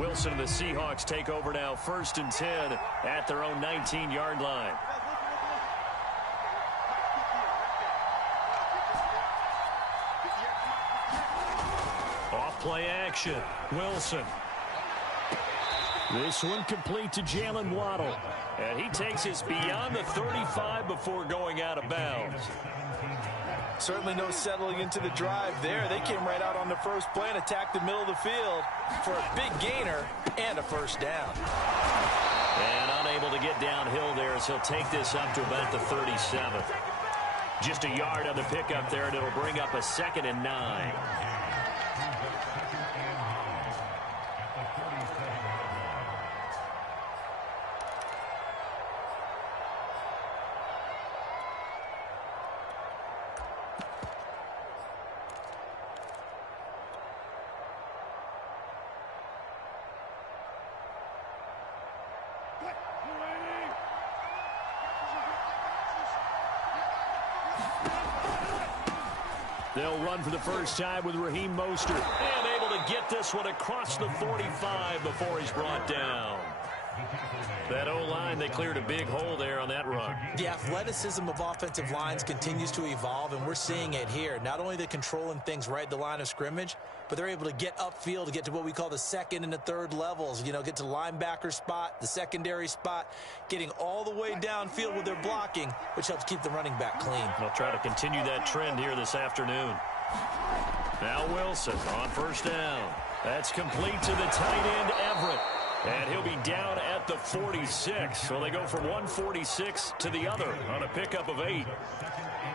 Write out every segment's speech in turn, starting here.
Wilson and the Seahawks take over now, 1st and 10 at their own 19-yard line. Off play action. Wilson. This one complete to Jalen Waddle. And he takes us beyond the 35 before going out of bounds. Certainly no settling into the drive there. They came right out on the first play and attacked the middle of the field for a big gainer and a first down. And unable to get downhill there as he'll take this up to about the 37. Just a yard on the pickup there, and it'll bring up a 2nd and 9. They'll run for the first time with Raheem Mostert. And able to get this one across the 45 before he's brought down. That O-line, they cleared a big hole there on that run. The athleticism of offensive lines continues to evolve, and we're seeing it here. Not only are they controlling things right at the line of scrimmage, but they're able to get upfield to get to what we call the 2nd and the 3rd levels. You know, get to the linebacker spot, the secondary spot, getting all the way downfield with their blocking, which helps keep the running back clean. They'll try to continue that trend here this afternoon. Now Wilson on 1st down. That's complete to the tight end, Everett. And he'll be down at the 46. So they go from 146 to the other on a pickup of 8.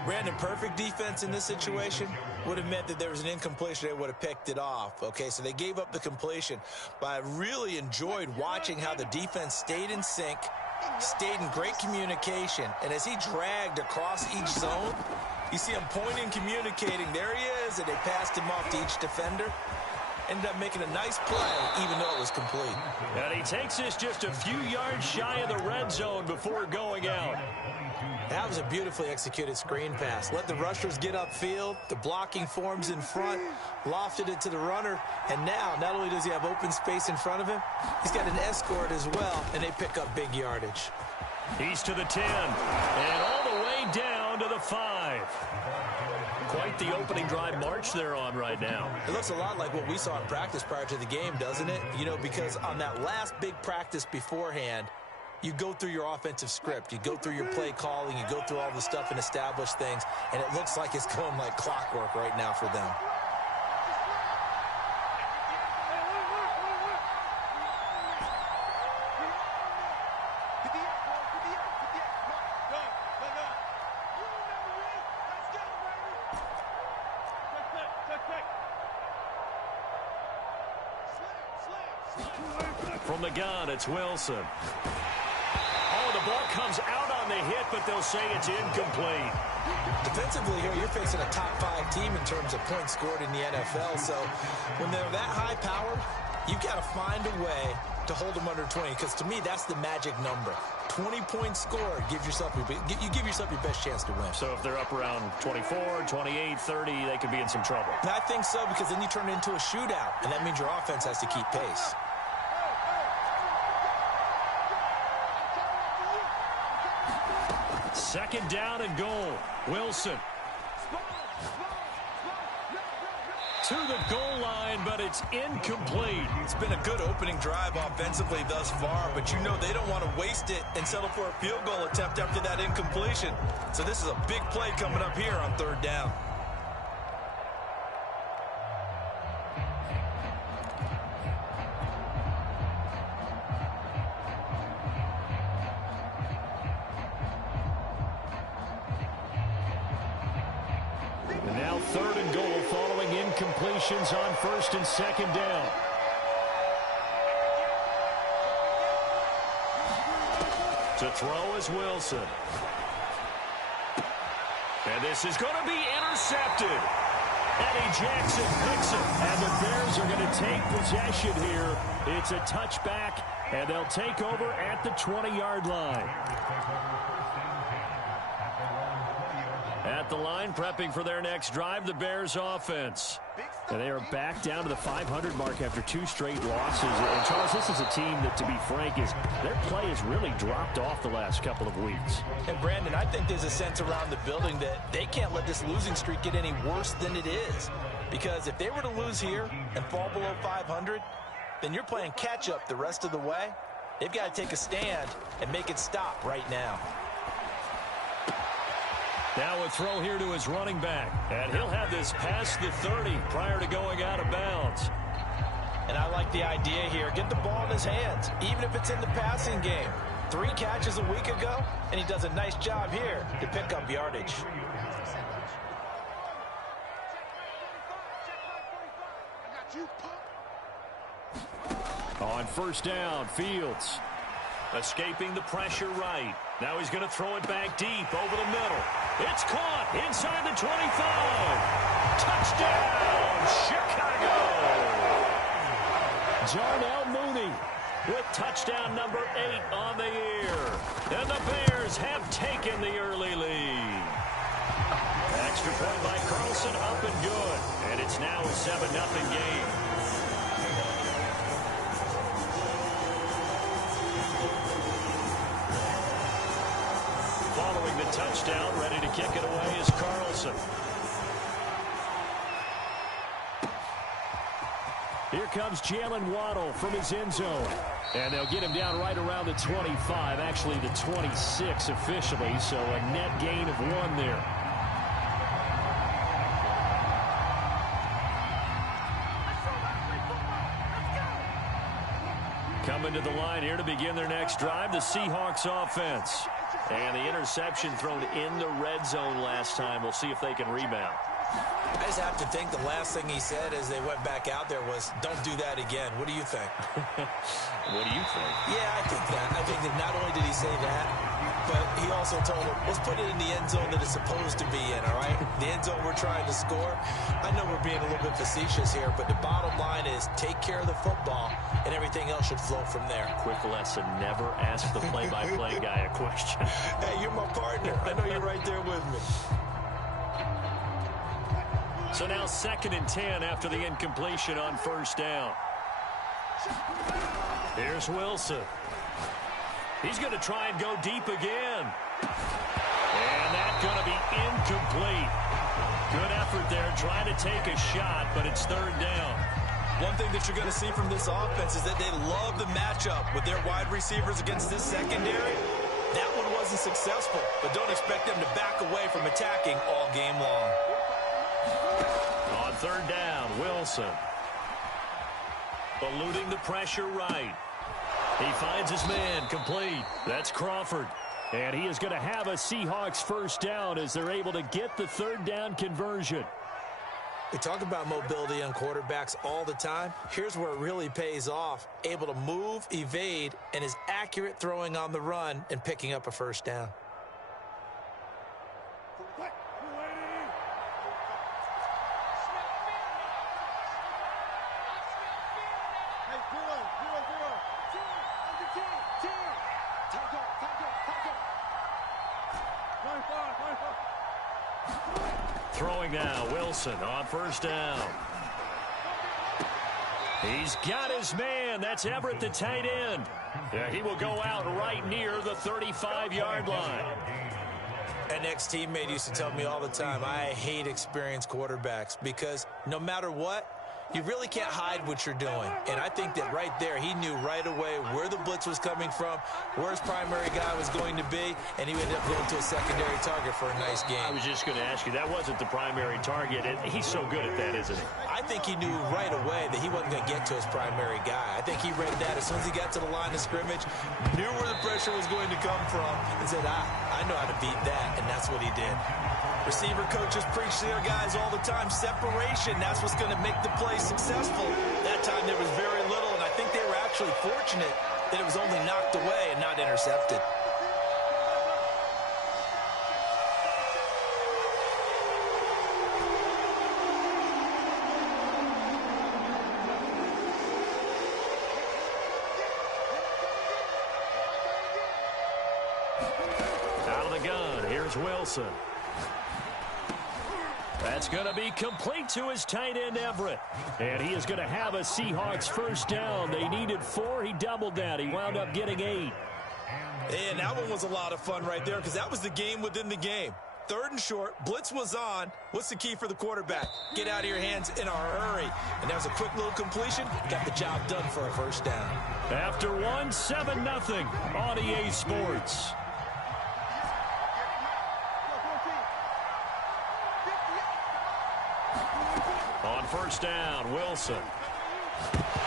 Brandon, perfect defense in this situation would have meant that there was an incompletion. They would have picked it off. Okay, so they gave up the completion. But I really enjoyed watching how the defense stayed in sync, stayed in great communication. And as he dragged across each zone, you see him pointing, communicating. There he is, and they passed him off to each defender. Ended up making a nice play, even though it was complete. And he takes this just a few yards shy of the red zone before going out. That was a beautifully executed screen pass. Let the rushers get upfield. The blocking forms in front. Lofted it to the runner. And now, not only does he have open space in front of him, he's got an escort as well, and they pick up big yardage. He's to the 10, and all the way down to the 5. Quite the opening drive march they're on right now. It looks a lot like what we saw in practice prior to the game, doesn't it? You know, because on that last big practice beforehand, you go through your offensive script. You go through your play calling. You go through all the stuff and establish things. And it looks like it's going like clockwork right now for them. From the gun, it's Wilson. Oh, the ball comes out on the hit, but they'll say it's incomplete. Defensively here, you're facing a top-5 team in terms of points scored in the NFL. So when they're that high-powered, you've got to find a way to hold them under 20, because to me, that's the magic number. 20 points scored, you give yourself your best chance to win. So if they're up around 24, 28, 30, they could be in some trouble. And I think so, because then you turn it into a shootout, and that means your offense has to keep pace. Second down and goal. Wilson. To the goal line, but it's incomplete. It's been a good opening drive offensively thus far, but you know they don't want to waste it and settle for a field goal attempt after that incompletion. So this is a big play coming up here on 3rd down. Now 3rd and goal following incompletions on 1st and 2nd down. To throw is Wilson. And this is going to be intercepted. Eddie Jackson picks it. And the Bears are going to take possession here. It's a touchback, and they'll take over at the 20-yard line. At the line, prepping for their next drive, the Bears offense. And they are back down to the 500 mark after 2 straight losses. And, Charles, this is a team that, to be frank, their play has really dropped off the last couple of weeks. And, Brandon, I think there's a sense around the building that they can't let this losing streak get any worse than it is. Because if they were to lose here and fall below 500, then you're playing catch-up the rest of the way. They've got to take a stand and make it stop right now. Now a throw here to his running back. And he'll have this past the 30 prior to going out of bounds. And I like the idea here. Get the ball in his hands, even if it's in the passing game. 3 catches a week ago, and he does a nice job here to pick up yardage. On first down, Fields. Escaping the pressure right. Now he's going to throw it back deep over the middle. It's caught inside the 25. Touchdown, Chicago. Darnell Mooney with touchdown number 8 on the year. And the Bears have taken the early lead. Extra point by Carlson, up and good. And it's now a 7-0 game. Following the touchdown, ready to kick it away is Carlson. Here comes Jalen Waddle from his end zone. And they'll get him down right around the 25, actually the 26 officially, so a net gain of 1 there. Coming to the line here to begin their next drive, the Seahawks offense. And the interception thrown in the red zone last time. We'll see if they can rebound. I just have to think the last thing he said as they went back out there was, don't do that again. What do you think? What do you think? Yeah, I think that. I think that not only did he say that, but he also told him, let's put it in the end zone that it's supposed to be in, all right? The end zone we're trying to score. I know we're being a little bit facetious here, but the bottom line is take care of the football, and everything else should flow from there. Quick lesson, never ask the play-by-play guy a question. Hey, you're my partner. I know you're right there with me. So now 2nd and 10 after the incompletion on first down. Here's Wilson. He's going to try and go deep again. And that's going to be incomplete. Good effort there trying to take a shot, but it's 3rd down. One thing that you're going to see from this offense is that they love the matchup with their wide receivers against this secondary. That one wasn't successful, but don't expect them to back away from attacking all game long. On 3rd down, Wilson. Eluding the pressure right. He finds his man complete. That's Crawford. And he is going to have a Seahawks first down as they're able to get the 3rd down conversion. We talk about mobility on quarterbacks all the time. Here's where it really pays off. Able to move, evade, and is accurate throwing on the run and picking up a first down. Throwing now, Wilson on first down. He's got his man. That's Everett, the tight end. Yeah, he will go out right near the 35-yard line. An ex-teammate used to tell me all the time, I hate experienced quarterbacks because no matter what, you really can't hide what you're doing. And I think that right there, he knew right away where the blitz was coming from, where his primary guy was going to be, and he ended up going to a secondary target for a nice game. I was just going to ask you, that wasn't the primary target. He's so good at that, isn't he? I think he knew right away that he wasn't going to get to his primary guy. I think he read that as soon as he got to the line of scrimmage, knew where the pressure was going to come from, and said, I know how to beat that, and that's what he did. Receiver coaches preach to their guys all the time, separation, that's what's going to make the play successful. That time there was very little, and I think they were actually fortunate that it was only knocked away and not intercepted. Out of the gun, here's Wilson. That's going to be complete to his tight end, Everett. And he is going to have a Seahawks first down. They needed 4. He doubled that. He wound up getting 8. And that one was a lot of fun right there because that was the game within the game. 3rd and short, blitz was on. What's the key for the quarterback? Get out of your hands in a hurry. And that was a quick little completion. Got the job done for a first down. After 1, 7-0 on EA Sports. On first down, Wilson.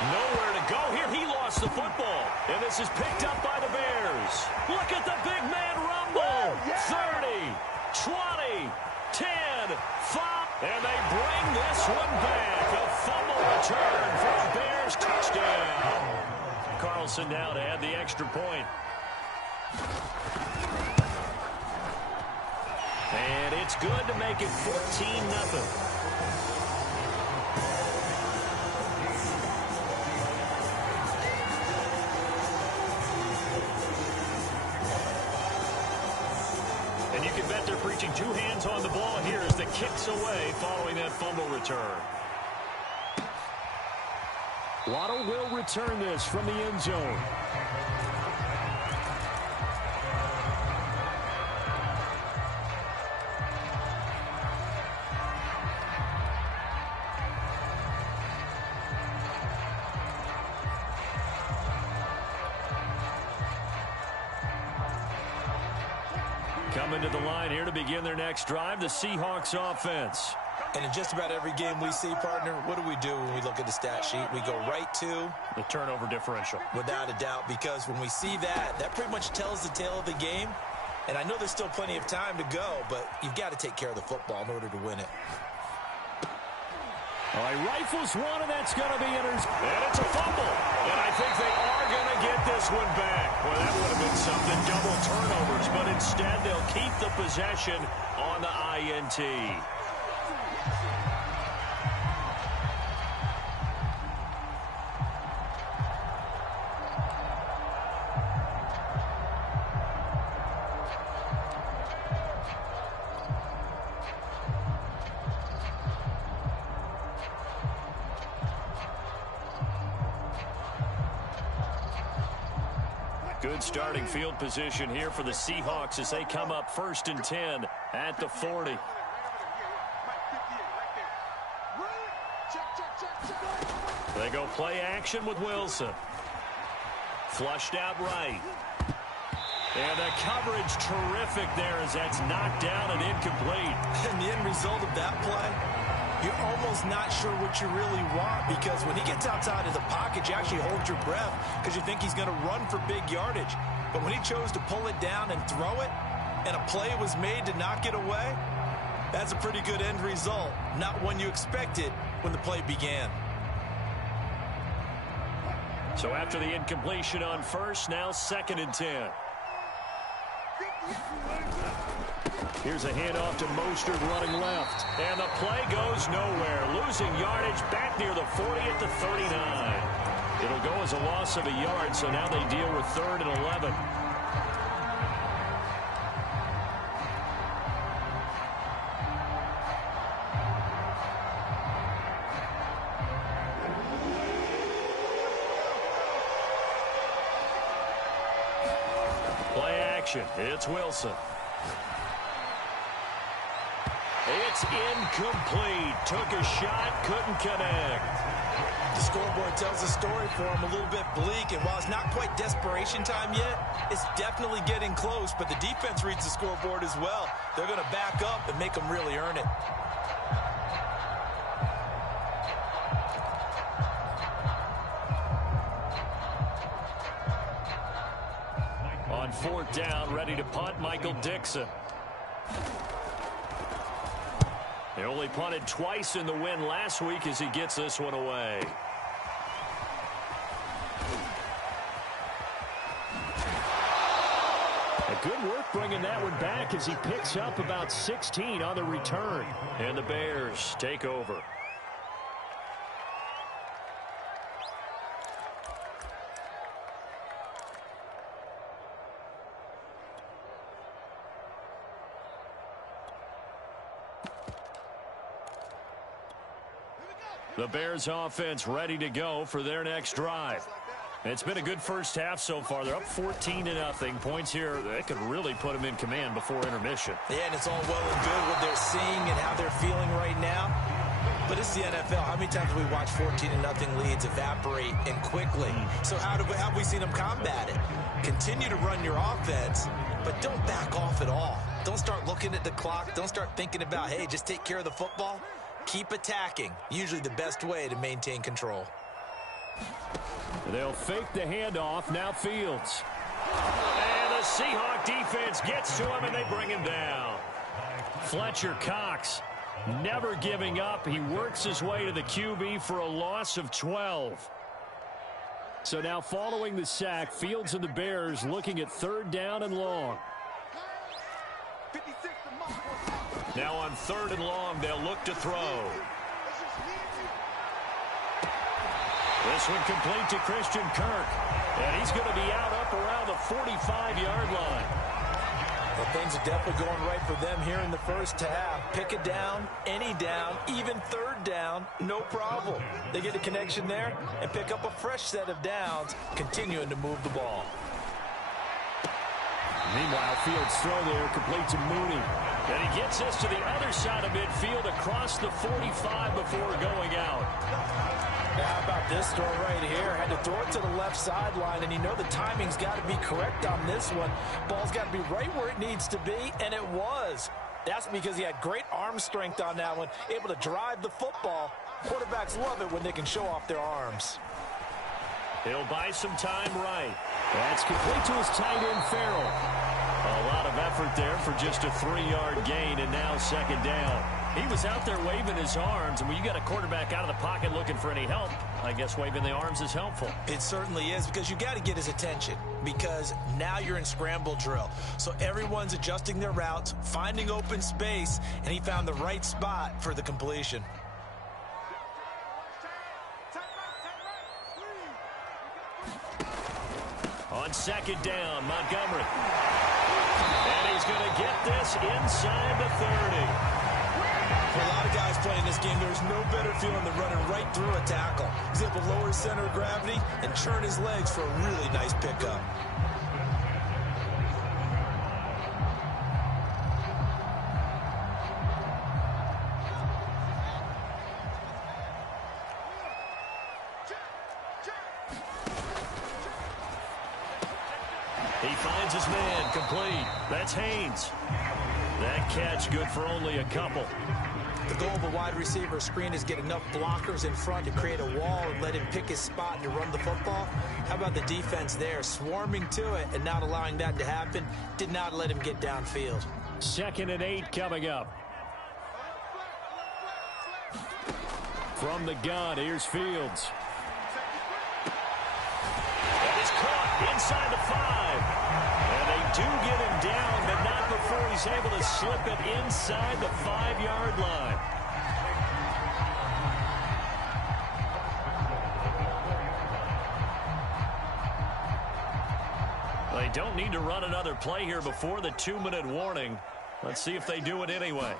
Nowhere to go here. He lost the football. And this is picked up by the Bears. Look at the big man rumble. 30, 20, 10, 5. And they bring this one back. A fumble return for a Bears touchdown. Carlson now to add the extra point. And it's good to make it 14-0. And you can bet they're preaching 2 hands on the ball here as the kicks away following that fumble return. Waddle will return this from the end zone. Coming to the line here to begin their next drive, the Seahawks offense. And in just about every game we see, partner, what do we do when we look at the stat sheet? We go right to the turnover differential. Without a doubt, because when we see that, that pretty much tells the tale of the game. And I know there's still plenty of time to go, but you've got to take care of the football in order to win it. All right, rifles one, and that's going to be intercepted. And it's a fumble. And I think they are going to get this one back. Well, that would have been something, double turnovers. But instead, they'll keep the possession on the INT. Good starting field position here for the Seahawks as they come up 1st and 10 at the 40. They go play action with Wilson. Flushed out right. And the coverage terrific there as that's knocked down and incomplete. And the end result of that play, you're almost not sure what you really want because when he gets outside of the pocket, you actually hold your breath because you think he's going to run for big yardage. But when he chose to pull it down and throw it, and a play was made to knock it away, that's a pretty good end result. Not one you expected when the play began. So after the incompletion on first, now 2nd and 10. Here's a handoff to Mostert running left. And the play goes nowhere. Losing yardage back near the 40 at the 39. It'll go as a loss of a yard, so now they deal with 3rd and 11. Play action. It's Wilson. It's incomplete. Took a shot, couldn't connect. The scoreboard tells the story for him a little bit bleak, and while it's not quite desperation time yet, it's definitely getting close, but the defense reads the scoreboard as well. They're going to back up and make them really earn it. On 4th down, ready to punt, Michael Dixon. They only punted twice in the win last week as he gets this one away. Good work bringing that one back as he picks up about 16 on the return. And the Bears take over. The Bears offense ready to go for their next drive. It's been a good first half so far. They're up 14-0. Points here, that could really put them in command before intermission. Yeah, and it's all well and good what they're seeing and how they're feeling right now. But it's the NFL. How many times have we watched 14-0 leads evaporate and quickly? So how have we seen them combat it? Continue to run your offense, but don't back off at all. Don't start looking at the clock. Don't start thinking about, hey, just take care of the football. Keep attacking. Usually the best way to maintain control. They'll fake the handoff. Now Fields. And the Seahawk defense gets to him, and they bring him down. Fletcher Cox never giving up. He works his way to the QB for a loss of 12. So now following the sack, Fields and the Bears looking at 3rd down and long. Now on 3rd and long, they'll look to throw. This one complete to Christian Kirk. And he's going to be out up around the 45-yard line. Well, things are definitely going right for them here in the first half. Pick a down, any down, even 3rd down, no problem. They get a connection there and pick up a fresh set of downs, continuing to move the ball. Meanwhile, Fields' throw there complete to Mooney. And he gets us to the other side of midfield across the 45 before going out. Now, how about this throw right here? Had to throw it to the left sideline, and you know the timing's got to be correct on this one. Ball's got to be right where it needs to be, and it was. That's because he had great arm strength on that one, able to drive the football. Quarterbacks love it when they can show off their arms. He'll buy some time right. That's complete to his tight end, Farrell. A lot of effort there for just a 3-yard gain, and now 2nd down. He was out there waving his arms, and when you got a quarterback out of the pocket looking for any help, I guess waving the arms is helpful. It certainly is, because you got to get his attention, because now you're in scramble drill. So everyone's adjusting their routes, finding open space, and he found the right spot for the completion. On 2nd down, Montgomery. And he's going to get this inside the 30. For a lot of guys playing this game, there's no better feeling than running right through a tackle. He's able to lower his center of gravity and churn his legs for a really nice pickup. He finds his man, complete. That's Haynes. That catch good for only a couple. The goal of a wide receiver screen is get enough blockers in front to create a wall and let him pick his spot to run the football. How about the defense there, swarming to it and not allowing that to happen? Did not let him get downfield. 2nd and 8 coming up. From the gun, here's Fields. That is caught inside the 5. And they do get him down, but not before he's able to slip it inside the 5-yard line. They don't need to run another play here before the 2-minute warning. Let's see if they do it anyway.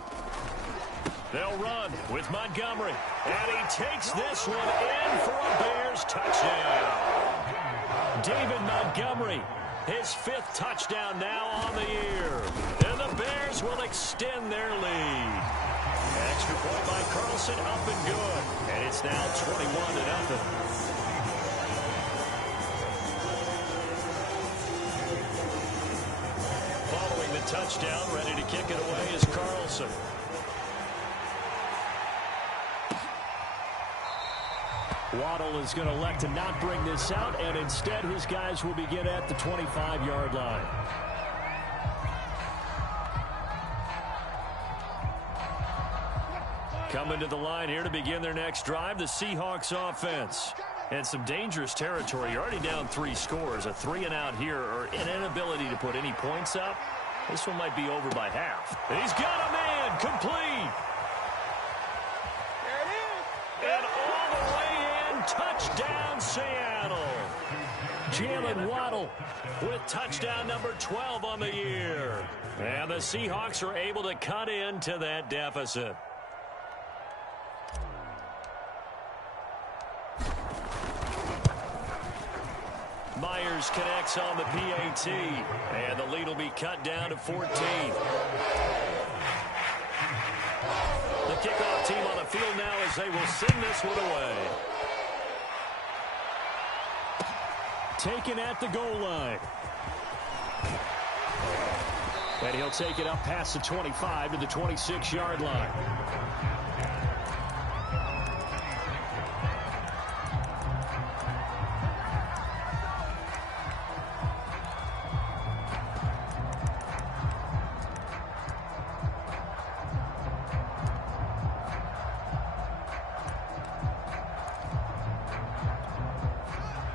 They'll run with Montgomery. And he takes this one in for a Bears touchdown. David Montgomery, his 5th touchdown now on the year. And the Bears will extend their lead. Extra point by Carlson, up and good. And it's now 21-0. Following the touchdown, ready to kick it away is Carlson. Waddle is going to elect to not bring this out, and instead his guys will begin at the 25-yard line. Coming to the line here to begin their next drive, the Seahawks offense. And some dangerous territory. You're already down 3 scores. A 3-and-out here, or an inability to put any points up. This one might be over by half. He's got a man, complete. And all the way in, touchdown Seattle. Jalen Waddle with touchdown number 12 on the year. And the Seahawks are able to cut into that deficit. Myers connects on the PAT, and the lead will be cut down to 14. The kickoff team on the field now as they will send this one away. Taken at the goal line. And he'll take it up past the 25 to the 26-yard line.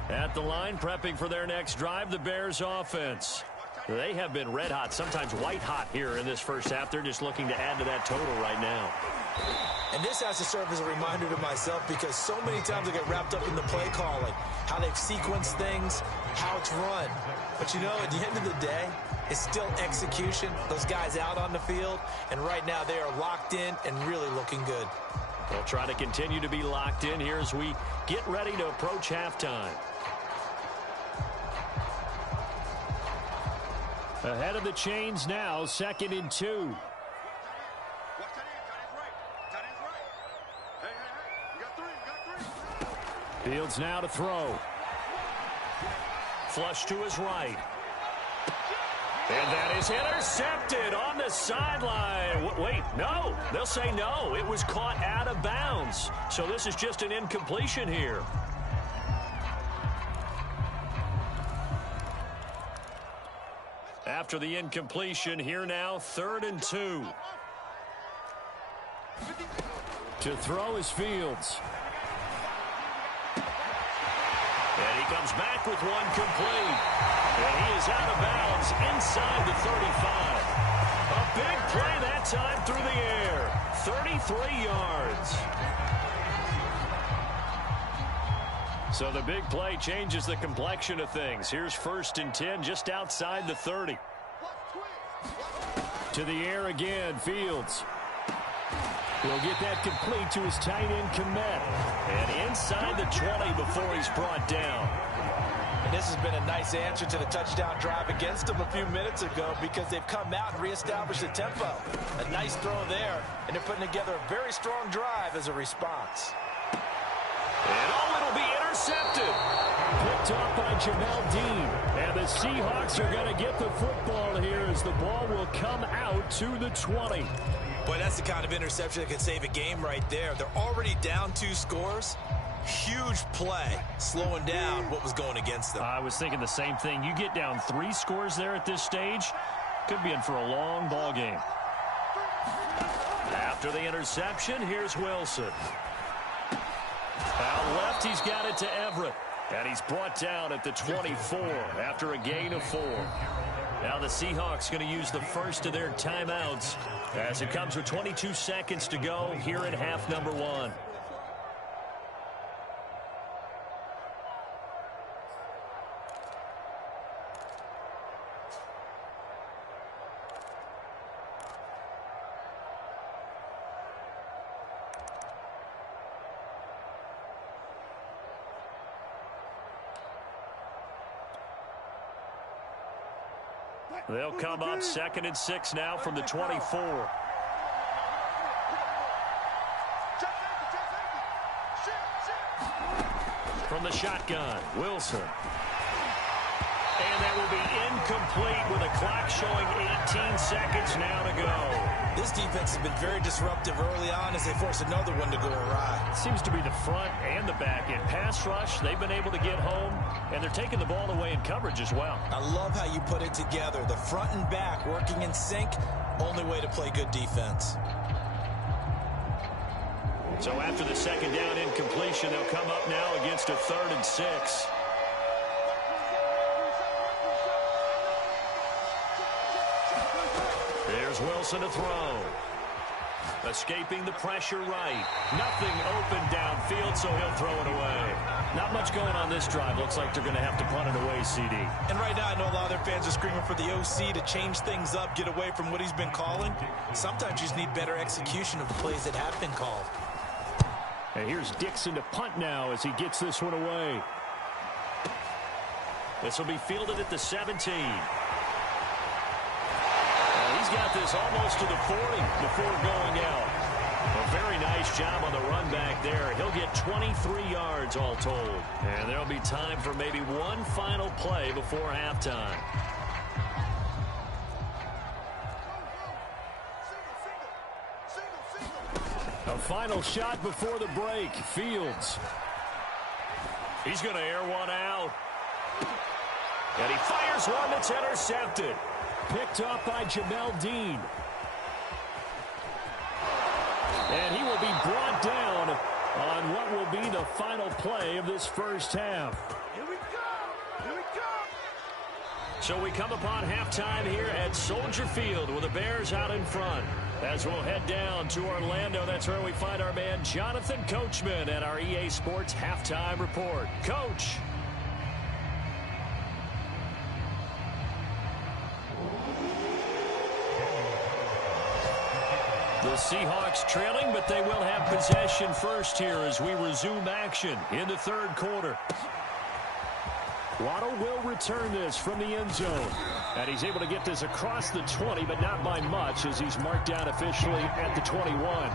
At the line, prepping for their next drive, the Bears offense. They have been red hot, sometimes white hot here in this first half. They're just looking to add to that total right now. And this has to serve as a reminder to myself because so many times I get wrapped up in the play calling, how they've sequenced things, how it's run. But, you know, at the end of the day, it's still execution. Those guys out on the field, and right now they are locked in and really looking good. They'll try to continue to be locked in here as we get ready to approach halftime. Ahead of the chains now, 2nd and 2. Fields now to throw. Flush to his right. And that is intercepted on the sideline. Wait, no. They'll say no. It was caught out of bounds. So this is just an incompletion here. After the incompletion, here now, 3rd and 2. To throw is Fields. And he comes back with one complete. And he is out of bounds inside the 35. A big play that time through the air. 33 yards. So the big play changes the complexion of things. Here's 1st and 10 just outside the 30. To the air again, Fields. He'll get that complete to his tight end, Kmet. And inside the 20 before he's brought down. And this has been a nice answer to the touchdown drive against them a few minutes ago because they've come out and reestablished the tempo. A nice throw there, and they're putting together a very strong drive as a response. And it'll be intercepted. Picked off by Jamel Dean. And the Seahawks are going to get the football here as the ball will come out to the 20. Boy, that's the kind of interception that could save a game right there. They're already down 2 scores. Huge play, slowing down what was going against them. I was thinking the same thing. You get down 3 scores there at this stage, could be in for a long ball game. After the interception, here's Wilson. Out left, he's got it to Everett. And he's brought down at the 24 after a gain of 4. Now the Seahawks going to use the first of their timeouts as it comes with 22 seconds to go here in half number 1. They'll come up 2nd and 6 now from the 24. From the shotgun, Wilson. And that will be incomplete with a clock showing 18 seconds now to go. This defense has been very disruptive early on as they force another one to go awry. It seems to be the front and the back end. Pass rush, they've been able to get home, and they're taking the ball away in coverage as well. I love how you put it together. The front and back working in sync, only way to play good defense. So after the 2nd down incompletion, they'll come up now against a 3rd and 6. There's Wilson to throw. Escaping the pressure right. Nothing open downfield, so he'll throw it away. Not much going on this drive. Looks like they're going to have to punt it away, CD. And right now, I know a lot of their fans are screaming for the OC to change things up, get away from what he's been calling. Sometimes you just need better execution of the plays that have been called. And here's Dixon to punt now as he gets this one away. This will be fielded at the 17. He's got this almost to the 40 before going out. A very nice job on the run back there. He'll get 23 yards all told. And there'll be time for maybe one final play before halftime. A final shot before the break. Fields. He's going to air one out. And he fires one that's intercepted. Picked up by Jamel Dean. And he will be brought down on what will be the final play of this first half. Here we go! Here we go! So we come upon halftime here at Soldier Field with the Bears out in front. As we'll head down to Orlando, that's where we find our man Jonathan Coachman at our EA Sports Halftime Report. Coach. The Seahawks trailing, but they will have possession first here as we resume action in the third quarter. Waddle will return this from the end zone. And he's able to get this across the 20, but not by much as he's marked down officially at the 21.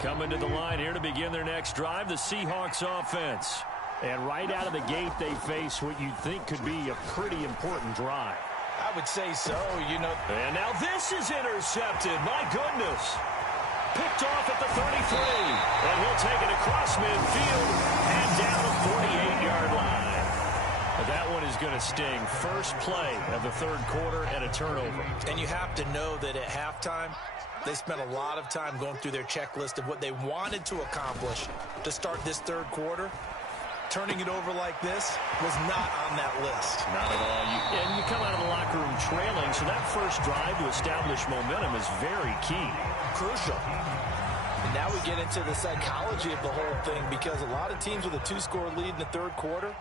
Coming to the line here to begin their next drive, the Seahawks offense. And right out of the gate, they face what you'd think could be a pretty important drive. I would say so, you know. And now this is intercepted. My goodness. Picked off at the 33. And he'll take it across midfield and down the 48-yard line. But that one is going to sting. First play of the third quarter and a turnover. And you have to know that at halftime, they spent a lot of time going through their checklist of what they wanted to accomplish to start this third quarter. Turning it over like this was not on that list. Not at all. And you come out of the locker room trailing, so that first drive to establish momentum is very key. Crucial. And now we get into the psychology of the whole thing because a lot of teams with a two-score lead in the third quarter,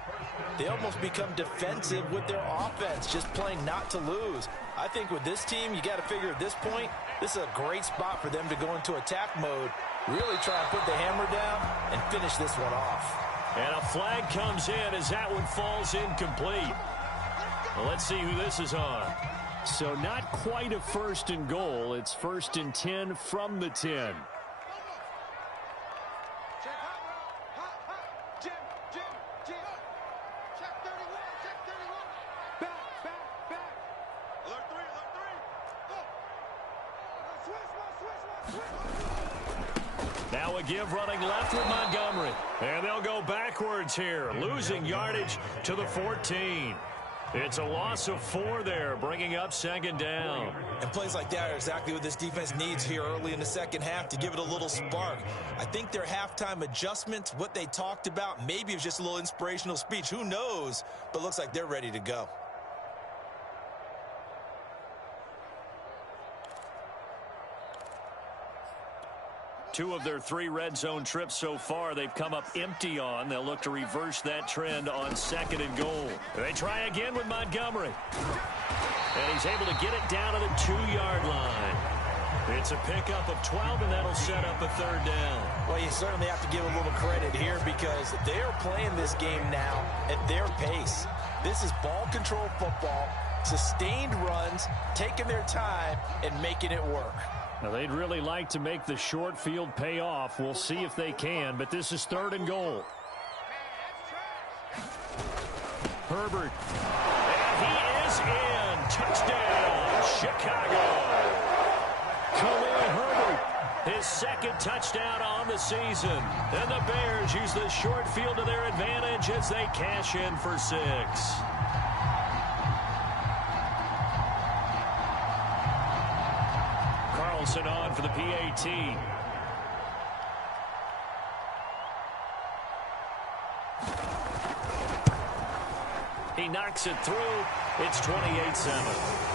they almost become defensive with their offense, just playing not to lose. I think with this team, you got to figure at this point, this is a great spot for them to go into attack mode, really try and put the hammer down and finish this one off. And a flag comes in as that one falls incomplete. Well, let's see who this is on. So not quite a first and goal. It's first and 10 from the 10. Now a give running left with Montgomery. And they'll go backwards here, losing yardage to the 14. It's a loss of 4 there, bringing up second down. And plays like that are exactly what this defense needs here early in the second half to give it a little spark. I think their halftime adjustments, what they talked about, maybe it was just a little inspirational speech. Who knows? But looks like they're ready to go. Two of their 3 red zone trips so far, they've come up empty on. They'll look to reverse that trend on second and goal. They try again with Montgomery. And he's able to get it down to the 2-yard line. It's a pickup of 12, and that'll set up a third down. Well, you certainly have to give a little credit here because they're playing this game now at their pace. This is ball control football, sustained runs, taking their time, and making it work. Now, they'd really like to make the short field pay off. We'll see if they can, but this is third and goal. Herbert. And he is in. Touchdown, Chicago. Khalil Herbert. His second touchdown on the season. And the Bears use the short field to their advantage as they cash in for 6. Carlson on for the PAT. He knocks it through. It's 28-7.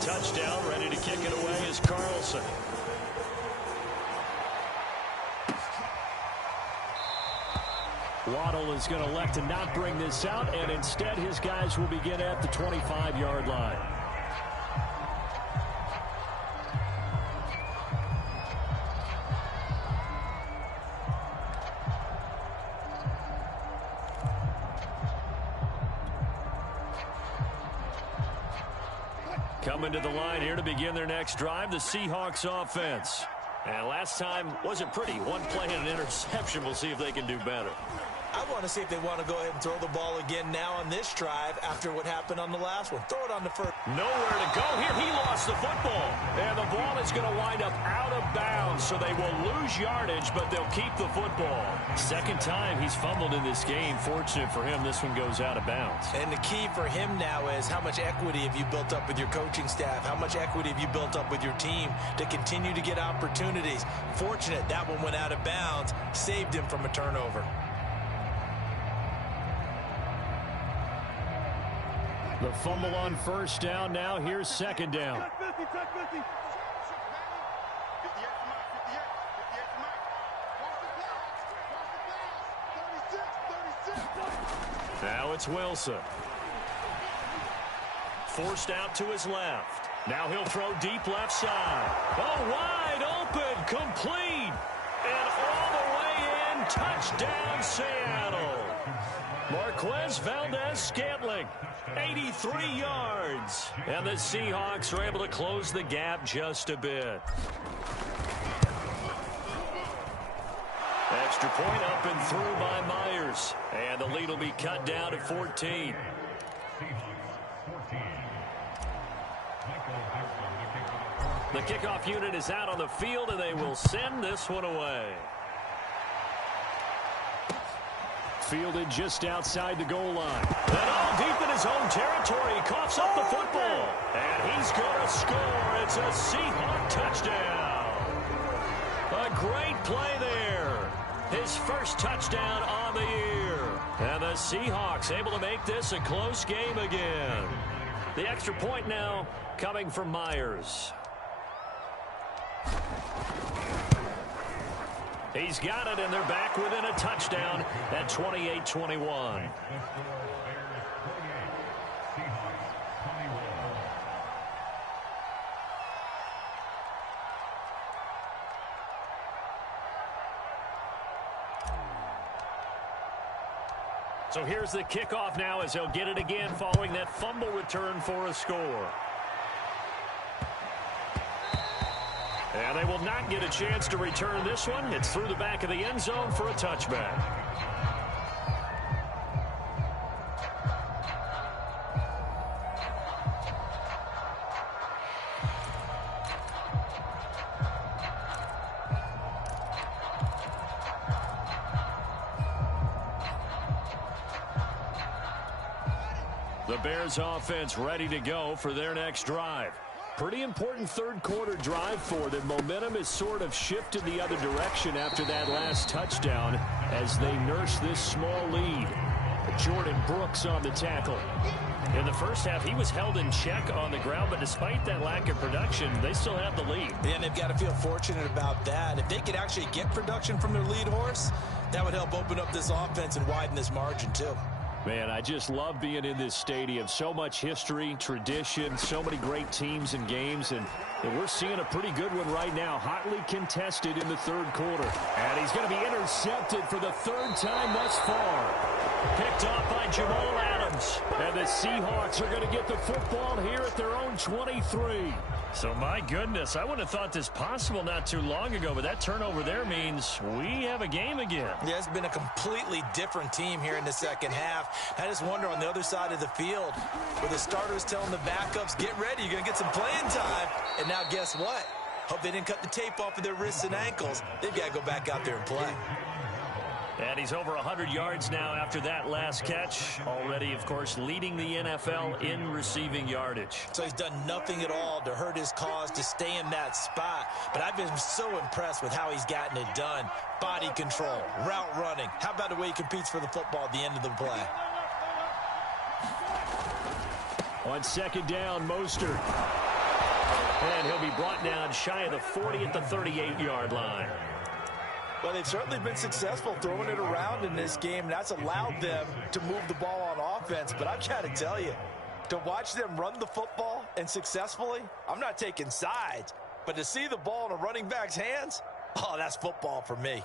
touchdown. Ready to kick it away is Carlson. Waddle is going to elect to not bring this out, and instead his guys will begin at the 25-yard line. Coming to the line here to begin their next drive, the Seahawks offense. And last time wasn't pretty. One play and an interception. We'll see if they can do better. I want to see if they want to go ahead and throw the ball again now on this drive after what happened on the last one. Throw it on the first. Nowhere to go here. He lost the football. And the ball is going to wind up out of bounds, so they will lose yardage, but they'll keep the football. Second time he's fumbled in this game. Fortunate for him, this one goes out of bounds. And the key for him now is how much equity have you built up with your coaching staff? How much equity have you built up with your team to continue to get opportunities? Fortunate that one went out of bounds, saved him from a turnover. The fumble on first down. Now here's second down. Now it's Wilson. Forced out to his left. Now he'll throw deep left side. Oh, wide open, complete. And all the way in, touchdown Seattle. Marquez Valdez-Scantling, 83 yards. And the Seahawks are able to close the gap just a bit. Extra point up and through by Myers. And the lead will be cut down to 14. The kickoff unit is out on the field, and they will send this one away. Fielded just outside the goal line. And all deep in his own territory. He coughs up the football. And he's going to score. It's a Seahawk touchdown. A great play there. His first touchdown on the year. And the Seahawks able to make this a close game again. The extra point now coming from Myers. He's got it, and they're back within a touchdown at 28-21. So here's the kickoff now as they'll get it again following that fumble return for a score. And they will not get a chance to return this one. It's through the back of the end zone for a touchback. The Bears offense ready to go for their next drive. Pretty important third quarter drive for them. Momentum has sort of shifted the other direction after that last touchdown as they nurse this small lead. Jordan Brooks on the tackle. In the first half, he was held in check on the ground, but despite that lack of production, they still have the lead. And they've got to feel fortunate about that. If they could actually get production from their lead horse, that would help open up this offense and widen this margin too. Man, I just love being in this stadium. So much history, tradition, so many great teams and games, and we're seeing a pretty good one right now. Hotly contested in the third quarter. And he's going to be intercepted for the third time thus far. Picked off by Jamal Adams. And the Seahawks are going to get the football here at their own 23. So, my goodness, I would have thought this possible not too long ago, but that turnover there means we have a game again. Yeah, it's been a completely different team here in the second half. I just wonder on the other side of the field, where the starters telling the backups, get ready, you're going to get some playing time. And now guess what? Hope they didn't cut the tape off of their wrists and ankles. They've got to go back out there and play. And he's over 100 yards now after that last catch. Already, of course, leading the NFL in receiving yardage. So he's done nothing at all to hurt his cause, to stay in that spot. But I've been so impressed with how he's gotten it done. Body control, route running. How about the way he competes for the football at the end of the play? On second down, Mostert. And he'll be brought down shy of the 40 at the 38-yard line. Well, they've certainly been successful throwing it around in this game. And that's allowed them to move the ball on offense. But I've got to tell you, to watch them run the football and successfully, I'm not taking sides. But to see the ball in a running back's hands, oh, that's football for me.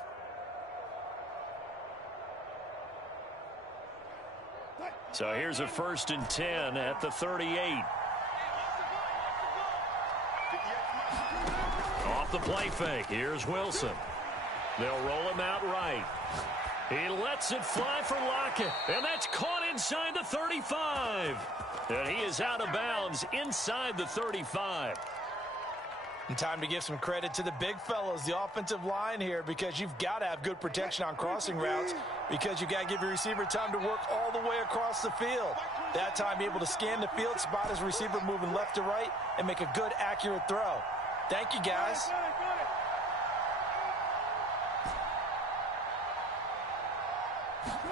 So here's a 1st and 10 at the 38. Off the play fake. Here's Wilson. They'll roll him out right. He lets it fly for Lockett. And that's caught inside the 35. And he is out of bounds inside the 35. And time to give some credit to the big fellows, the offensive line here, because you've got to have good protection on crossing routes, because you've got to give your receiver time to work all the way across the field. That time, be able to scan the field, spot his receiver moving left to right, and make a good, accurate throw. Thank you, guys.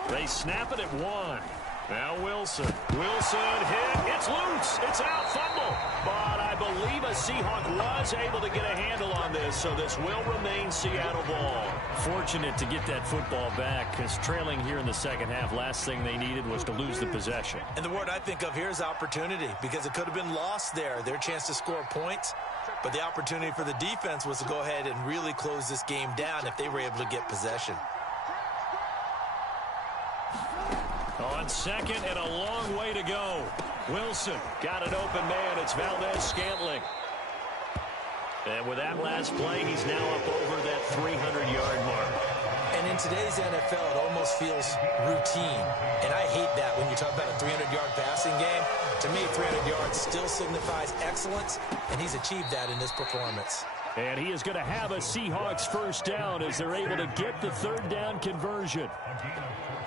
They snap it at 1. Now Wilson. Wilson hit. It's loose. It's out. Fumble. But I believe a Seahawk was able to get a handle on this, so this will remain Seattle ball. Fortunate to get that football back, because trailing here in the second half, last thing they needed was to lose the possession. And the word I think of here is opportunity, because it could have been lost there. Their chance to score points. But the opportunity for the defense was to go ahead and really close this game down if they were able to get possession. On second and a long way to go. Wilson got an open man. It's Valdez-Scantling. And with that last play, he's now up over that 300-yard mark. And in today's NFL, it almost feels routine. And I hate that when you talk about a 300-yard passing game. To me, 300 yards still signifies excellence, and he's achieved that in this performance. And he is going to have a Seahawks first down as they're able to get the 3rd down conversion.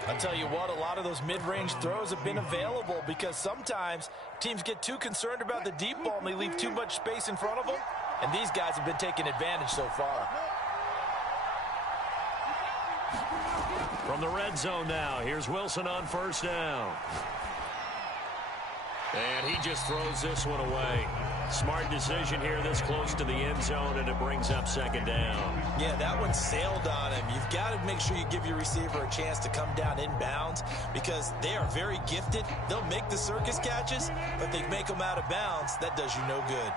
I'll tell you what, a lot of those mid-range throws have been available, because sometimes teams get too concerned about the deep ball and they leave too much space in front of them. And these guys have been taking advantage so far. From the red zone now, here's Wilson on 1st down. And he just throws this one away. Smart decision here this close to the end zone, and it brings up 2nd down. Yeah, that one sailed on him. You've got to make sure you give your receiver a chance to come down inbounds, because they are very gifted. They'll make the circus catches, but they make them out of bounds. That does you no good.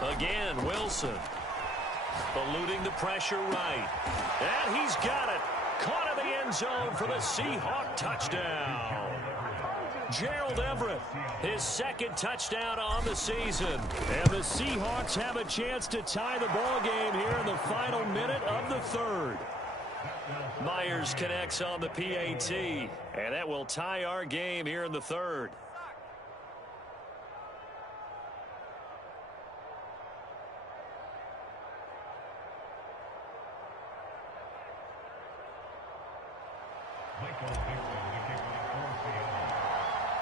Again, Wilson eluding the pressure right. And he's got it. Caught in the end zone for the Seahawk touchdown. Gerald Everett, his 2nd touchdown on the season. And the Seahawks have a chance to tie the ball game here in the final minute of the 3rd. Myers connects on the PAT, and that will tie our game here in the 3rd.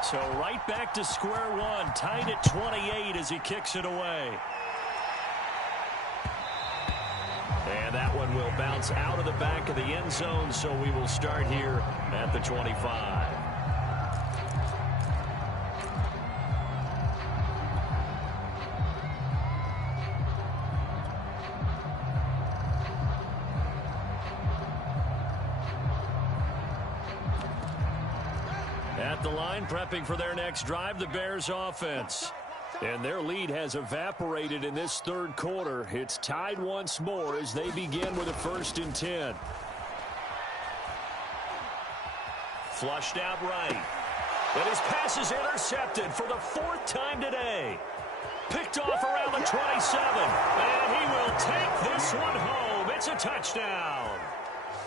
So right back to square one, tied at 28 as he kicks it away. And that one will bounce out of the back of the end zone, so we will start here at the 25. At the line, prepping for their next drive, the Bears offense. And their lead has evaporated in this 3rd quarter. It's tied once more as they begin with a 1st and 10. Flushed out right. And his pass is intercepted for the 4th time today. Picked off around the 27. And he will take this one home. It's a touchdown.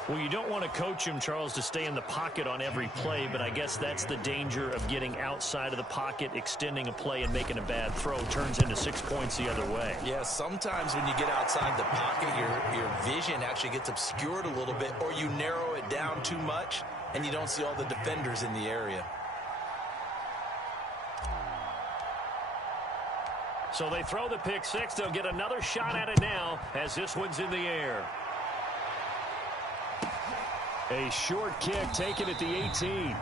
Well, you don't want to coach him, Charles, to stay in the pocket on every play, but I guess that's the danger of getting outside of the pocket, extending a play, and making a bad throw. Turns into 6 points the other way. Yeah, sometimes when you get outside the pocket, your vision actually gets obscured a little bit, or you narrow it down too much, and you don't see all the defenders in the area. So they throw the pick six. They'll get another shot at it now as this one's in the air. A short kick taken at the 18.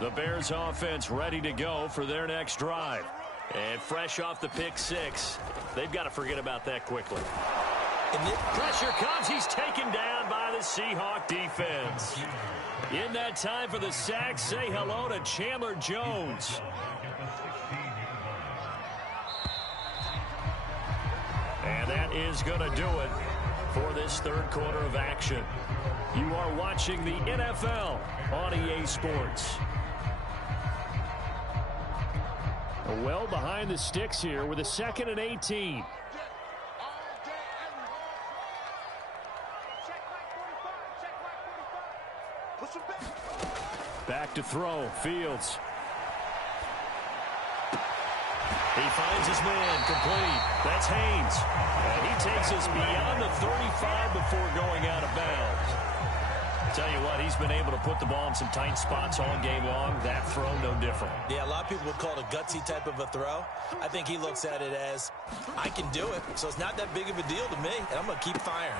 The Bears offense ready to go for their next drive. And fresh off the pick six, they've got to forget about that quickly. And the pressure comes. He's taken down by the Seahawk defense. In that time for the sack, say hello to Chandler Jones. And that is going to do it for this third quarter of action. You are watching the NFL on EA Sports. Well behind the sticks here with a 2nd and 18. Back to throw. Fields. He finds his man. Complete. That's Haynes. And he takes us beyond the 35 before going out of bounds. Tell you what, he's been able to put the ball in some tight spots all game long. That throw, no different. Yeah, a lot of people would call it a gutsy type of a throw. I think he looks at it as, I can do it, so it's not that big of a deal to me, and I'm going to keep firing.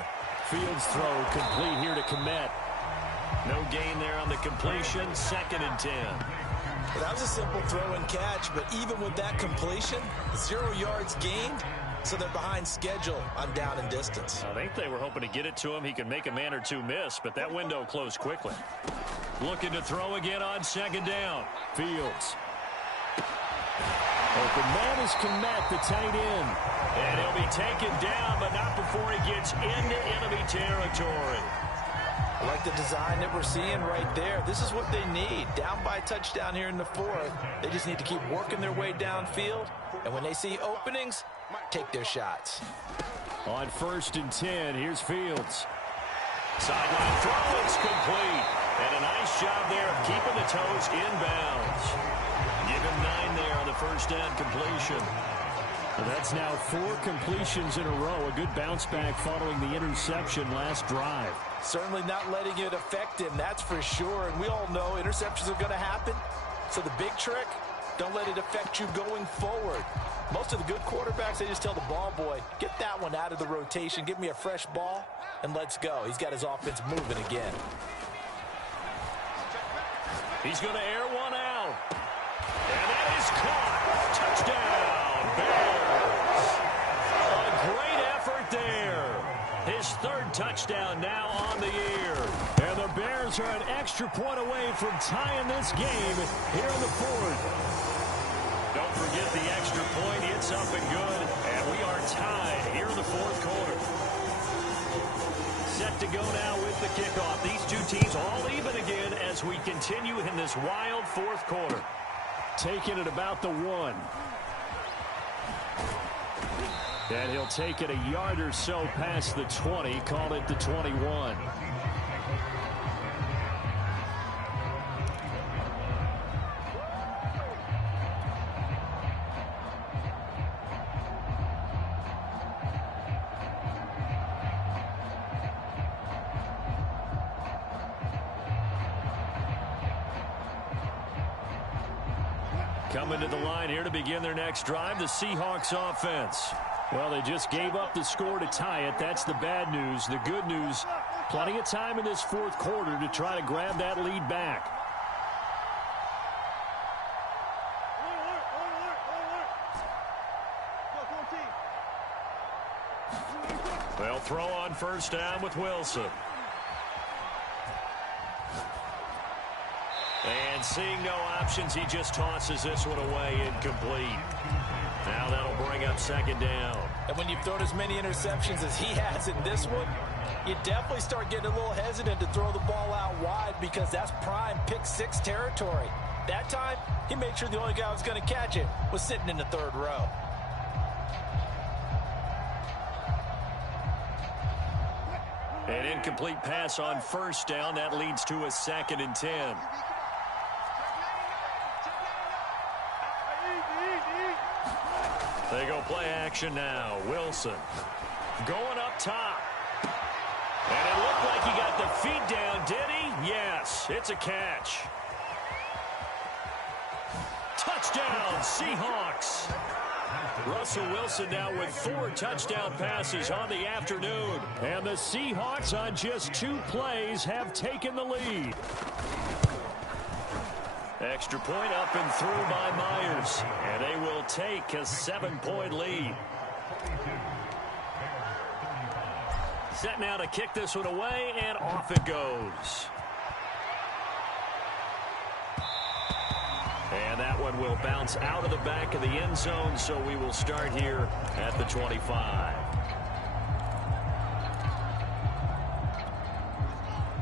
Fields throw complete here to Kmet. No gain there on the completion. 2nd and 10. Well, that was a simple throw and catch, but even with that completion, 0 yards gained, so they're behind schedule on down and distance. I think they were hoping to get it to him. He could make a man or two miss, but that window closed quickly. Looking to throw again on 2nd down. Fields. Open man is Kmet, the tight end. And he'll be taken down, but not before he gets into enemy territory. I like the design that we're seeing right there. This is what they need. Down by a touchdown here in the 4th. They just need to keep working their way downfield. And when they see openings, take their shots. On 1st and 10, here's Fields. Sideline throw is complete. And a nice job there of keeping the toes inbounds. Give him 9 there on the first down completion. Well, that's now 4 completions in a row. A good bounce back following the interception last drive. Certainly not letting it affect him, that's for sure. And we all know interceptions are going to happen. So the big trick, don't let it affect you going forward. Most of the good quarterbacks, they just tell the ball boy, get that one out of the rotation, give me a fresh ball, and let's go. He's got his offense moving again. He's going to air one out. And that is caught. Touchdown, Bears. A great effort there. His 3rd touchdown now on the year. And the Bears are an extra point away from tying this game here in the 4th. Don't forget the extra point. It's up and good. And we are tied here in the 4th quarter. Set to go now with the kickoff. These two teams all even again as we continue in this wild 4th quarter. Taking it about the 1. And he'll take it a yard or so past the 20. Call it the 21. Coming to the line here to begin their next drive, the Seahawks offense. Well, they just gave up the score to tie it. That's the bad news. The good news, plenty of time in this 4th quarter to try to grab that lead back. They'll throw on 1st down with Wilson. And seeing no options, he just tosses this one away incomplete. Now that'll bring up 2nd down. And when you've thrown as many interceptions as he has in this one, you definitely start getting a little hesitant to throw the ball out wide because that's prime pick 6 territory. That time, he made sure the only guy who was going to catch it was sitting in the 3rd row. An incomplete pass on first down. That leads to a 2nd and 10. They go play action now. Wilson going up top. And it looked like he got the feet down, did he? Yes, it's a catch. Touchdown, Seahawks. Russell Wilson now with 4 touchdown passes on the afternoon. And the Seahawks on just 2 plays have taken the lead. Extra point up and through by Myers. And they will take a 7-point lead. Set now to kick this one away, and off it goes. And that one will bounce out of the back of the end zone, so we will start here at the 25.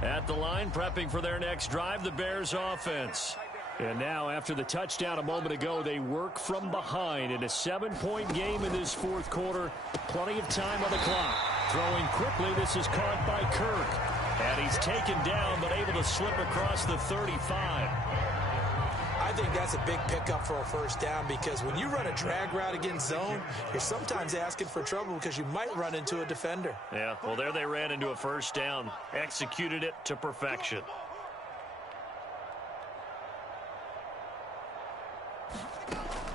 At the line, prepping for their next drive, the Bears offense. And now, after the touchdown a moment ago, they work from behind in a 7-point game in this 4th quarter. Plenty of time on the clock. Throwing quickly, this is caught by Kirk. And he's taken down, but able to slip across the 35. I think that's a big pickup for a first down, because when you run a drag route against zone, you're sometimes asking for trouble because you might run into a defender. Yeah, well, there they ran into a first down. Executed it to perfection.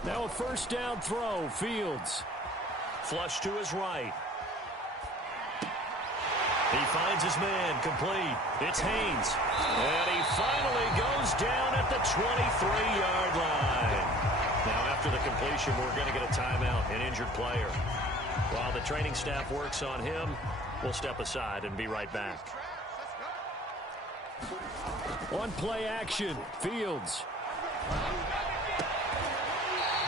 Now a first down throw. Fields. Flush to his right. He finds his man, complete. It's Haynes. And he finally goes down at the 23-yard line. Now, after the completion, we're going to get a timeout, an injured player. While the training staff works on him, we'll step aside and be right back. On play action, Fields.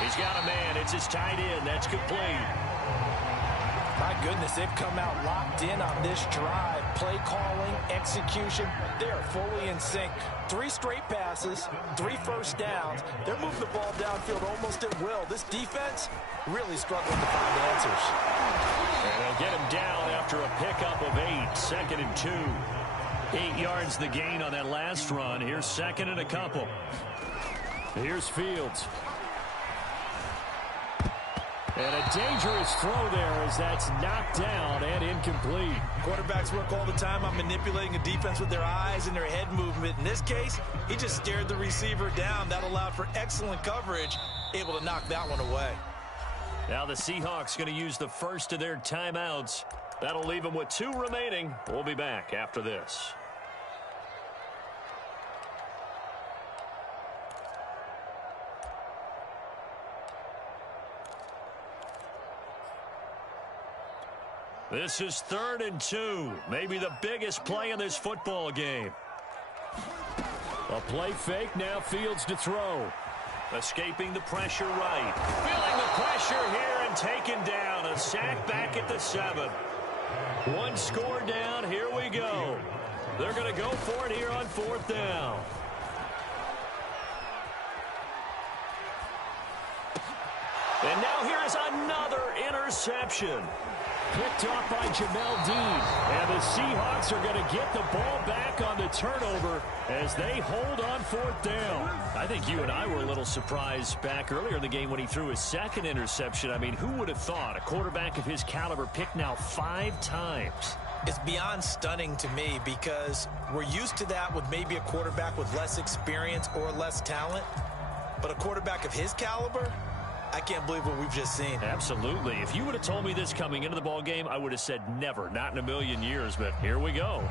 He's got a man. It's his tight end. That's complete. My goodness, they've come out locked in on this drive. Play calling, execution, they are fully in sync. 3 straight passes, 3 first downs. They're moving the ball downfield almost at will. This defense really struggling to find answers. And they'll get him down after a pickup of 8, 2nd and 2. 8 yards the gain on that last run. Here's 2nd and a couple. Here's Fields. And a dangerous throw there as that's knocked down and incomplete. Quarterbacks work all the time on manipulating a defense with their eyes and their head movement. In this case, he just stared the receiver down. That allowed for excellent coverage, able to knock that one away. Now the Seahawks going to use the first of their timeouts. That'll leave them with 2 remaining. We'll be back after this. This is 3rd and 2. Maybe the biggest play in this football game. A play fake, now Fields to throw. Escaping the pressure right. Feeling the pressure here and taken down. A sack back at the 7. 1 score down, here we go. They're going to go for it here on 4th down. And now here is another interception. Picked off by Jamel Dean. And the Seahawks are going to get the ball back on the turnover as they hold on 4th down. I think you and I were a little surprised back earlier in the game when he threw his 2nd interception. I mean, who would have thought a quarterback of his caliber picked now 5 times? It's beyond stunning to me because we're used to that with maybe a quarterback with less experience or less talent. But a quarterback of his caliber, I can't believe what we've just seen. Absolutely. If you would have told me this coming into the ball game, I would have said never, not in a million years, but here we go.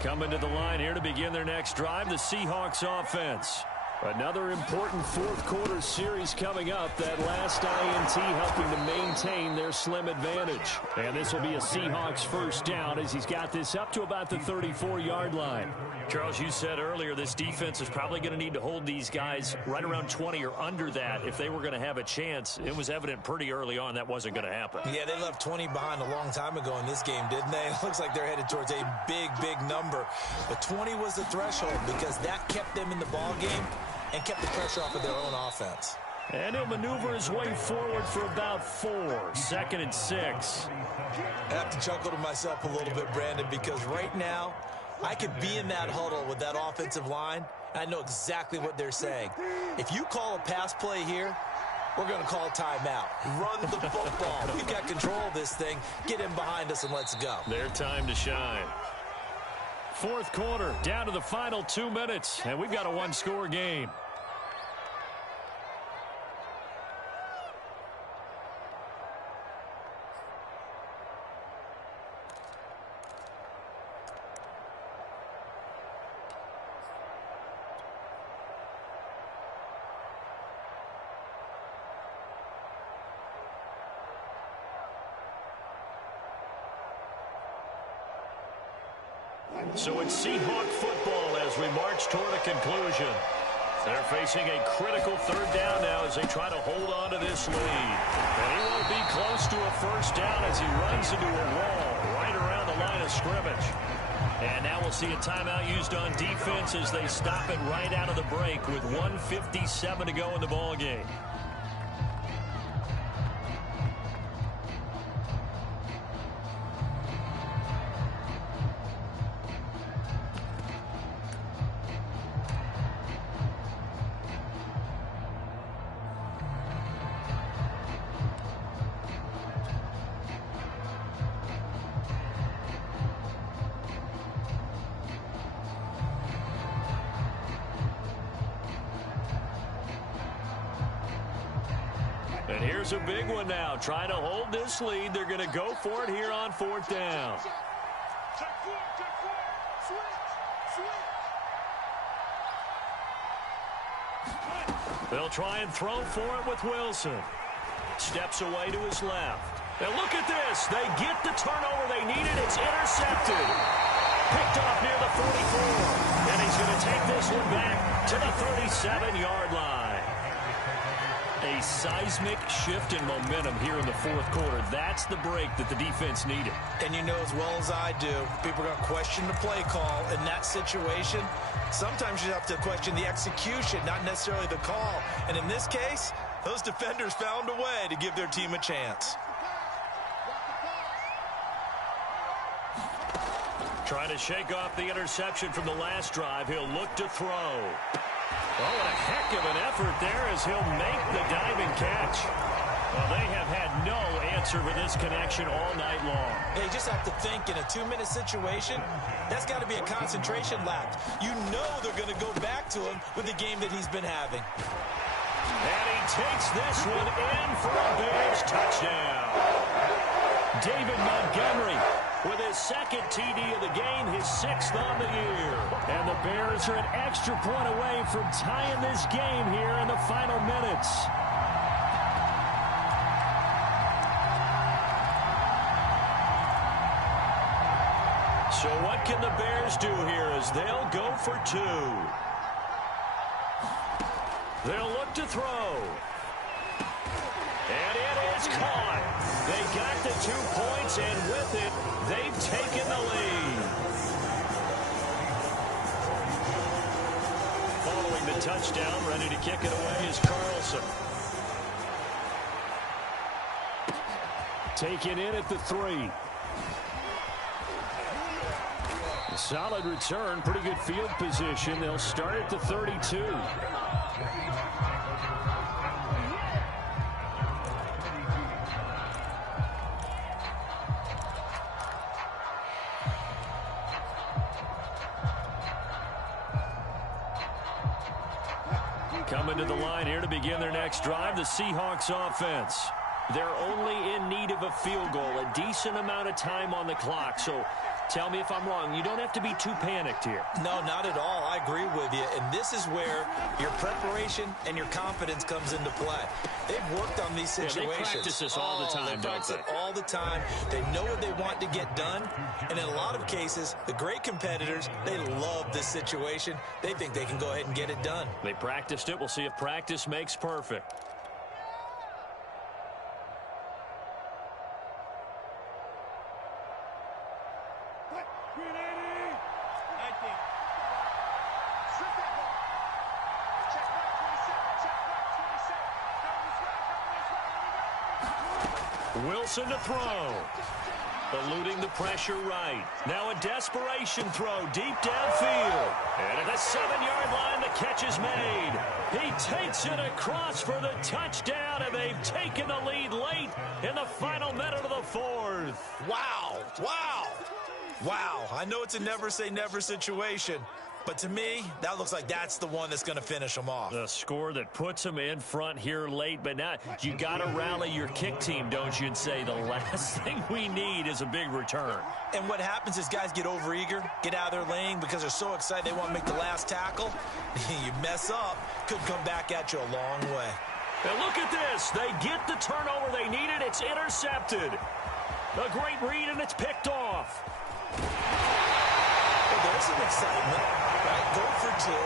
Coming to the line here to begin their next drive, the Seahawks offense. Another important 4th quarter series coming up. That last INT helping to maintain their slim advantage. And this will be a Seahawks first down as he's got this up to about the 34-yard line. Charles, you said earlier this defense is probably going to need to hold these guys right around 20 or under that if they were going to have a chance. It was evident pretty early on that wasn't going to happen. Yeah, they left 20 behind a long time ago in this game, didn't they? It looks like they're headed towards a big, big number. But 20 was the threshold because that kept them in the ball game and kept the pressure off of their own offense. And he'll maneuver his way forward for about 4. 2nd and 6. I have to chuckle to myself a little bit, Brandon, because right now I could be in that huddle with that offensive line, and I know exactly what they're saying. If you call a pass play here, we're going to call timeout. Run the football. We've got control of this thing. Get him behind us and let's go. Their time to shine. 4th quarter, down to the final 2 minutes, and we've got a one-score game. So it's Seahawk football as we march toward a conclusion. They're facing a critical 3rd down now as they try to hold on to this lead. And he won't be close to a 1st down as he runs into a wall right around the line of scrimmage. And now we'll see a timeout used on defense as they stop it right out of the break with 1:57 to go in the ballgame. And here's a big one now. Trying to hold this lead. They're going to go for it here on 4th down. They'll try and throw for it with Wilson. Steps away to his left. And look at this. They get the turnover they needed. It's intercepted. Picked off near the 44. And he's going to take this one back to the 37-yard line. A seismic shift in momentum here in the 4th quarter. That's the break that the defense needed. And you know as well as I do, people are going to question the play call in that situation. Sometimes you have to question the execution, not necessarily the call. And in this case, those defenders found a way to give their team a chance. Trying to shake off the interception from the last drive. He'll look to throw. Oh, a heck of an effort there as he'll make the diving catch. Well, they have had no answer for this connection all night long. They just have to think in a 2-minute situation, that's got to be a concentration lapse. You know they're going to go back to him with the game that he's been having. And he takes this one in for a Bears touchdown. David Montgomery with his 2nd TD of the game, his 6th on the year. And the Bears are an extra point away from tying this game here in the final minutes. So what can the Bears do here as they'll go for 2? They'll look to throw. And it is caught. They got the 2 points, and with it, they've taken the lead. Following the touchdown, ready to kick it away is Carlson. Taken in at the 3. Solid return, pretty good field position. They'll start at the 32. Coming to the line here to begin their next drive, the Seahawks offense. They're only in need of a field goal, a decent amount of time on the clock. So tell me if I'm wrong. You don't have to be too panicked here. No, not at all. I agree with you. And this is where your preparation and your confidence comes into play. They've worked on these situations. They practice this all the time, they practice it all the time. They know what they want to get done. And in a lot of cases, the great competitors, they love this situation. They think they can go ahead and get it done. They practiced it. We'll see if practice makes perfect. Wilson to throw. Eluding the pressure right. Now a desperation throw deep downfield. And at the 7-yard line, the catch is made. He takes it across for the touchdown, and they've taken the lead late in the final minute of the fourth. Wow. Wow. Wow. I know it's a never say never situation, but to me, that looks like that's the one that's going to finish them off. The score that puts them in front here late, but now you got to rally your kick team, don't you, and say the last thing we need is a big return. And what happens is guys get overeager, get out of their lane because they're so excited they want to make the last tackle. You mess up, could come back at you a long way. And look at this. They get the turnover they needed. It's intercepted. A great read, and it's picked off. Well, there's some excitement, right? Go for two,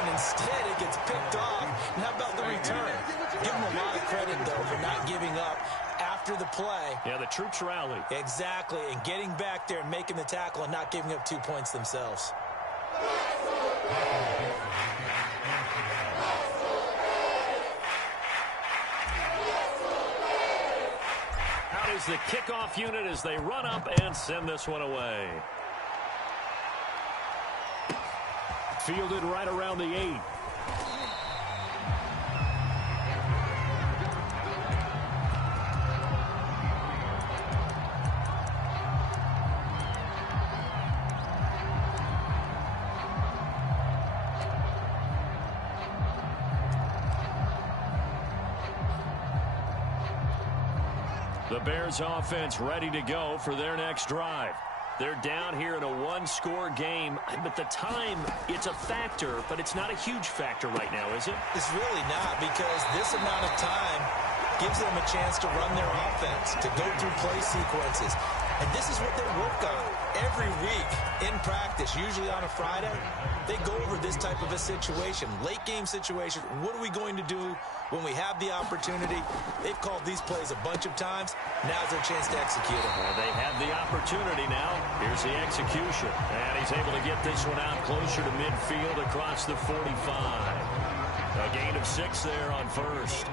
and instead it gets picked off. And how about the return? Give them a lot of credit, though, for not giving up after the play. Yeah, the troops rallied. Exactly, and getting back there and making the tackle and not giving up 2 points themselves. Out is the kickoff unit as they run up and send this one away. Fielded right around the 8. The Bears offense ready to go for their next drive. They're down here in a one-score game, but the time, it's a factor, but it's not a huge factor right now, is it? It's really not, because this amount of time gives them a chance to run their offense, to go through play sequences. And this is what they work on every week in practice, usually on a Friday. They go over this type of a situation, late game situation. What are we going to do when we have the opportunity? They've called these plays a bunch of times. Now's their chance to execute them. Well, they have the opportunity now. Here's the execution. And he's able to get this one out closer to midfield across the 45. A gain of 6 there on first.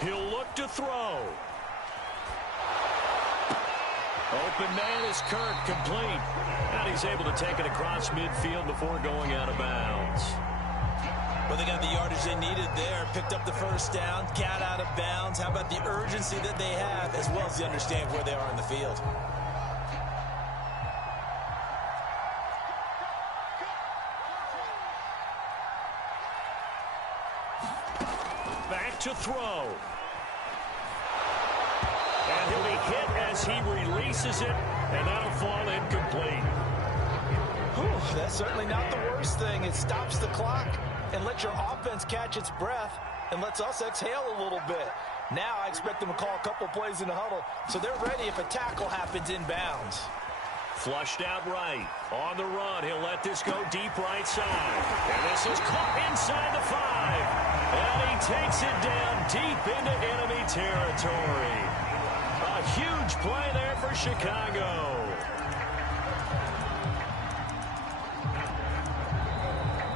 He'll look to throw. Open man is Kirk, complete. And he's able to take it across midfield before going out of bounds. Well, they got the yardage they needed there, picked up the first down, got out of bounds. How about the urgency that they have, as well as they understand where they are in the field? Back to throw. And he'll be hit as he releases it, and that'll fall incomplete. Whew, that's certainly not the worst thing. It stops the clock and lets your offense catch its breath and lets us exhale a little bit. Now I expect them to call a couple plays in the huddle, so they're ready if a tackle happens inbounds. Flushed out right. On the run, he'll let this go deep right side. And this is caught inside the 5. And he takes it down deep into enemy territory. A huge play there for Chicago.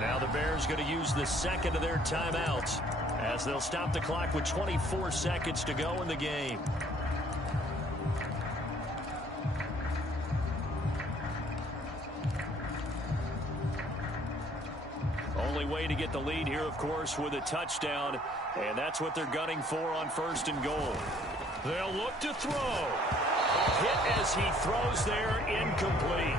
Now the Bears going to use the second of their timeouts as they'll stop the clock with 24 seconds to go in the game. Only way to get the lead here, of course, with a touchdown, and that's what they're gunning for on first and goal. They'll look to throw. A hit as he throws there, incomplete.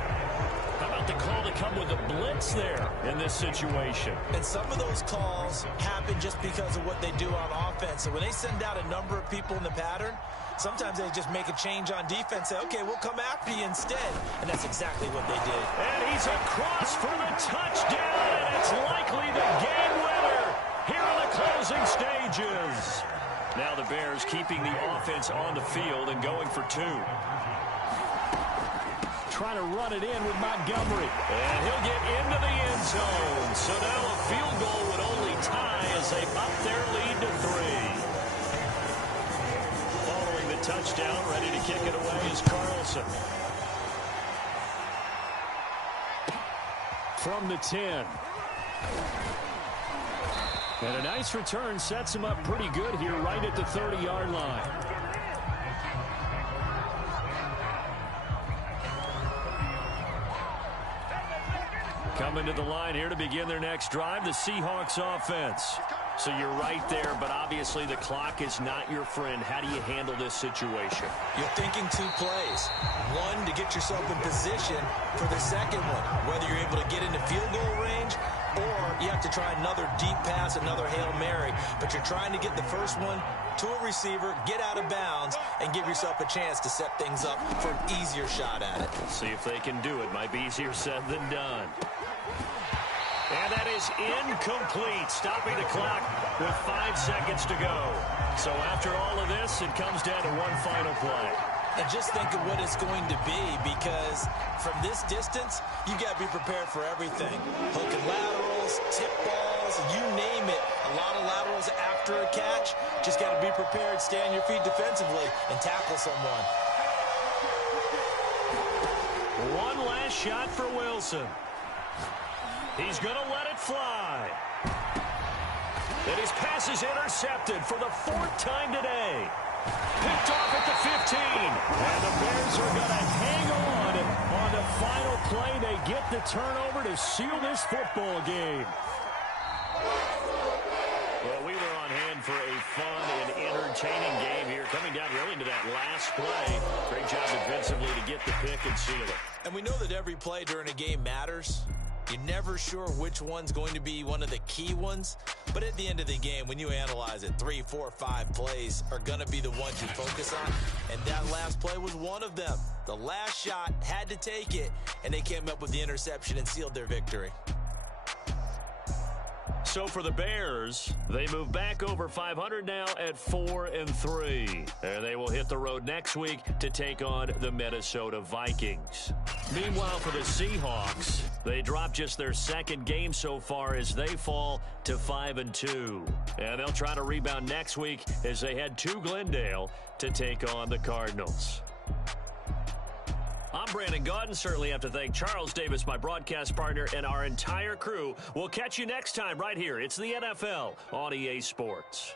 How about the call to come with a blitz there in this situation? And some of those calls happen just because of what they do on offense. So when they send out a number of people in the pattern, sometimes they just make a change on defense, say, okay, we'll come after you instead. And that's exactly what they did. And he's across for the touchdown, and it's likely the game winner here in the closing stages. Now the Bears keeping the offense on the field and going for 2. trying to run it in with Montgomery. And he'll get into the end zone. So now a field goal would only tie as they up their lead to 3. Following the touchdown, ready to kick it away is Carlson. From the 10. And a nice return sets him up pretty good here right at the 30-yard line. Coming to the line here to begin their next drive, the Seahawks offense. So you're right there, but obviously the clock is not your friend. How do you handle this situation? You're thinking 2 plays. One, to get yourself in position for the second one, whether you're able to get into field goal range or you have to try another deep pass, another Hail Mary. But you're trying to get the first one to a receiver, get out of bounds, and give yourself a chance to set things up for an easier shot at it. See if they can do it. Might be easier said than done. And that is incomplete, stopping the clock with 5 seconds to go. So after all of this, it comes down to one final play. And just think of what it's going to be, because from this distance, you got to be prepared for everything. Hook and laterals, tip balls, you name it. A lot of laterals after a catch. Just got to be prepared, stay on your feet defensively, and tackle someone. One last shot for Wilson. He's going to let it fly. And his pass is intercepted for the 4th time today. Picked off at the 15. And the Bears are going to hang on the final play. They get the turnover to seal this football game. Well, we were on hand for a fun and entertaining game here. Coming down really into that last play. Great job defensively to get the pick and seal it. And we know that every play during a game matters. You're never sure which one's going to be one of the key ones. But at the end of the game, when you analyze it, 3, 4, 5 plays are going to be the ones you focus on. And that last play was one of them. The last shot had to take it, and they came up with the interception and sealed their victory. So for the Bears, they move back over 500 now at 4-3. And they will hit the road next week to take on the Minnesota Vikings. Meanwhile, for the Seahawks, they drop just their 2nd game so far as they fall to 5-2. And they'll try to rebound next week as they head to Glendale to take on the Cardinals. I'm Brandon Gaudin. Certainly have to thank Charles Davis, my broadcast partner, and our entire crew. We'll catch you next time right here. It's the NFL on EA Sports.